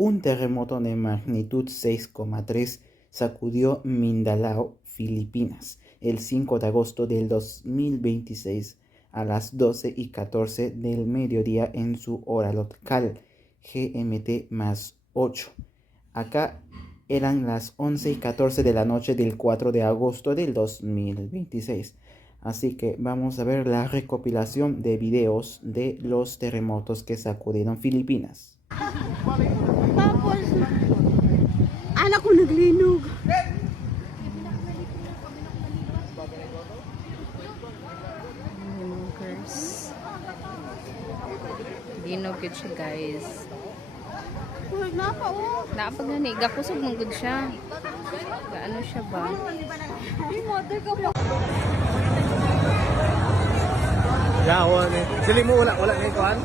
Un terremoto de magnitud 6,3 sacudió Mindanao, Filipinas, el 5 de agosto del 2026 a las 12:14 del mediodía en su hora local, GMT+8. Acá eran las 11:14 de la noche del 4 de agosto del 2026. Así que vamos a ver la recopilación de videos de los terremotos que sacudieron Filipinas. Tapos, anak ko naglinog. Curse. Linog yun siya, guys. Uy, napa, oh. Naapag na ni, gakusog mong good siya. Gaano siya ba? Ay, mother ka pa. Yawa ni. Sili mo wala ni kuan.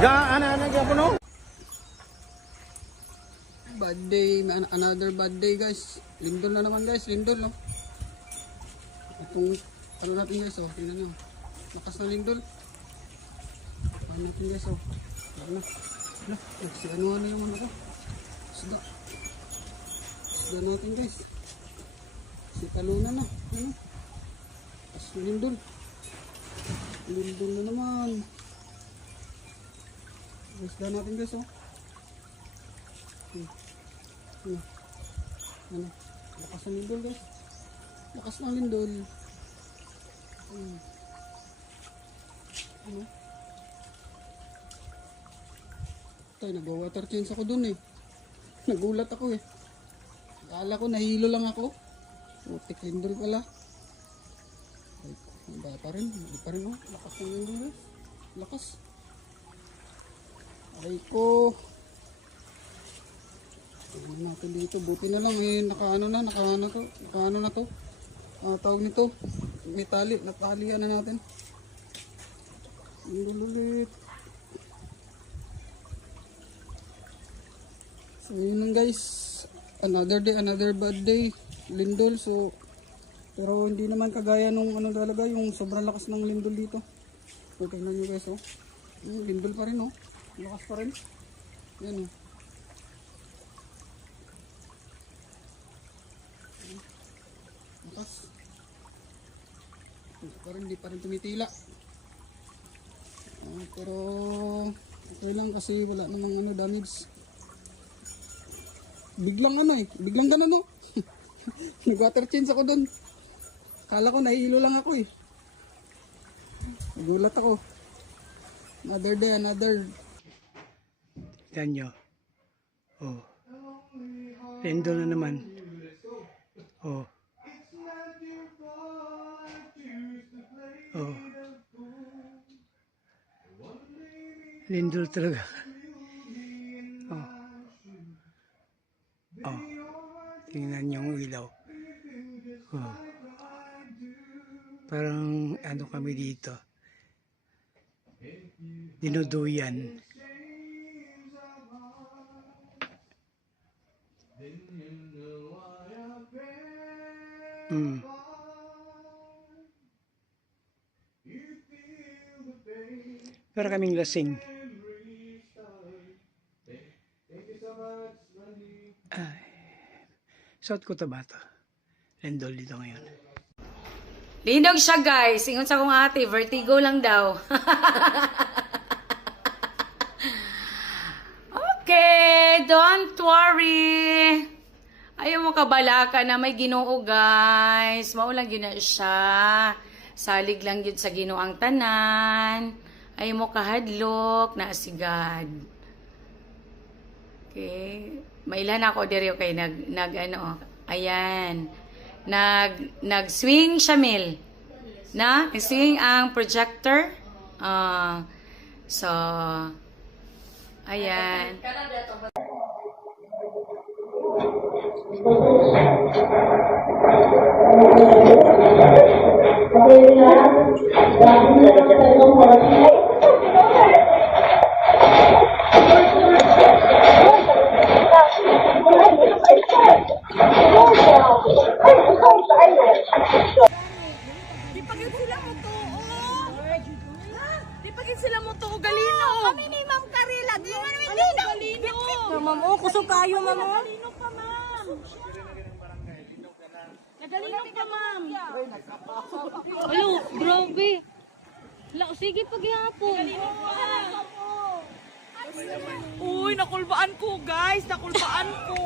Ana gyapon no. Bad day, another bad day guys. Lindol na naman guys, lindol no. Itong ano natin guys oh, tingnan nyo. Lakas na lindol. Ano natin guys oh. Ano ano yung ano ko. Isda. Isda natin guys. Si talunan na. Ano? As lindol. Lindol na naman. Isda natin guys oh. Ano? Lakas ng lindol guys. Lakas ng lindol. Ano? Tay, nag-water change ako dun eh. Nagulat ako eh. Akala ko nahilo lang ako. Putik lindol pala. Ay, hindi pa rin. Hindi pa rin oh. Lakas ng lindol guys. Lakas. Aray ko. Ano natin dito, buti na lang eh, nakaano na to. Tawag nito, may tali, natalian na natin. Ang lululit. So yun lang guys, another day, another bad day, lindol. So, pero hindi naman kagaya nung ano talaga, yung sobrang lakas ng lindol dito. So tingnan nyo guys oh, lindol pa rin oh, lakas pa rin. Yan oh. Lakas. Hindi pa rin tumitila. Pero okay lang kasi wala namang ano damage. Biglang ganun no. Nag-water change ako doon. Kala ko nahihilo lang ako eh. Nagulat ako. Another day, another. Tignan nyo. Oh. Lindol na naman. Oh. Oh. Lindol talaga. Oh. Oh. Tingnan yung ilaw. Oh. Parang ano kami dito. Dinuduyan. Para kaming lasing. Ay. Suot ko tabato. Lindol dito ngayon. Linog siya, guys. Ingon sa kong ate, vertigo lang daw. Okay, don't worry. Ayaw mo kabalaka na may Ginoo, guys. Maulang yun na siya. Salig lang yun sa Ginoo ang tanan. Ayaw mo kahadlok na asigad. Okay. Mailan ako diri okay nag ayan. Nag-swing siya Mil. Na? Nag-swing ang projector. So ayan. sila mo to galino. Kami ni Ma'am Karila, di man galino. Ma'am, oh, kusog kayo, ma'am. Galino pa, ma'am. Galino pa, ma'am. Ayo, grabe. Sige pagyapon. Galino pa. Uy, nakulbaan ko, guys. Nakulbaan ko.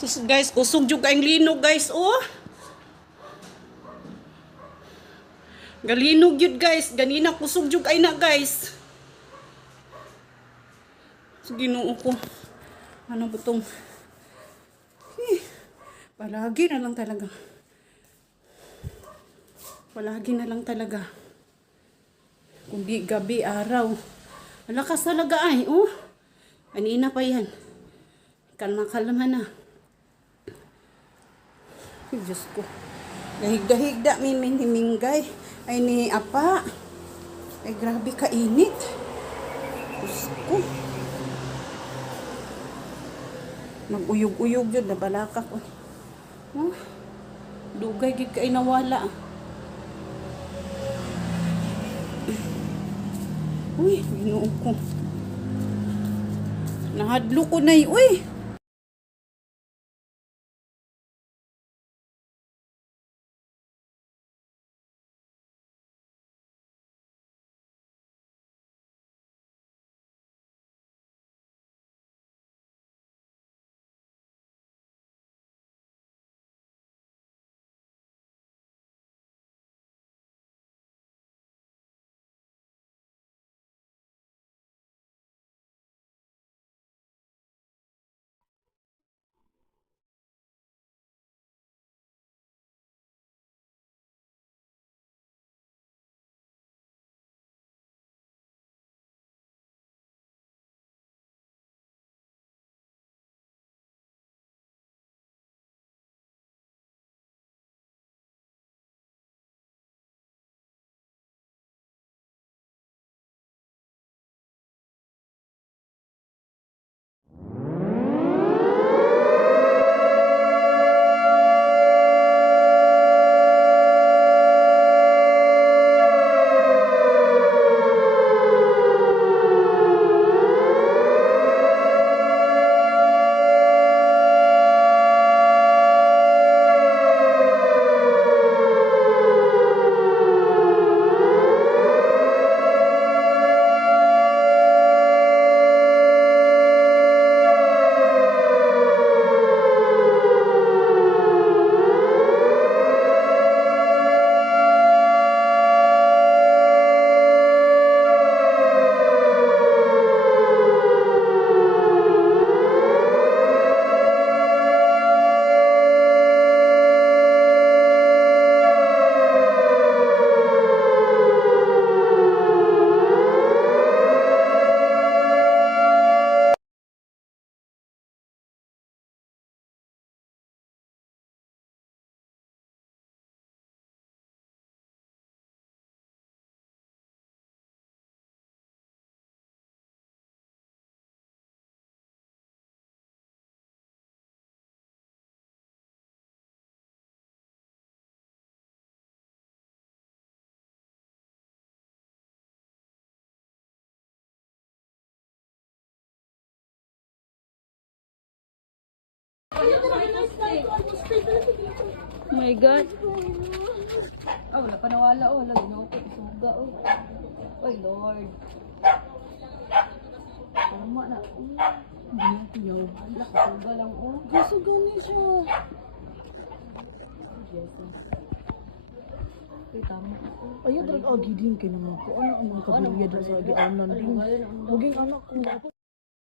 Sus guys, kusog jud ang linog guys, oh. Galinog yun guys, ganina kusog jud ay na guys. Ginoo ko. Ano ba tong? Palagi na lang talaga. Palagi na lang talaga. Kung di gabi, araw. Malakas talaga ay, oh. Kanina pa yan. Kalma-kalma na. Ay, Diyos ko. Dahig-dahigda, minggay. Ay, ni apa. Ay, grabe kainit. Diyos ko. Mag-uyog-uyog yun, nabalaka ko. Oh, dugay gid kay nawala. Uy, Ginoo ko. Nahadlo ko na uy. My God. Oh, wala pa nawala. Oh, wala ginoo ko. Suga. Oh. Oy, Lord. Tama na. Hindi na tiyaw. Wala, suga lang. Oh. Suga niya siya. Ay, tama. Ayaw talaga agidin kayo naman ko. Ano ang mga kabilya sa agianan din. Maging anak ko.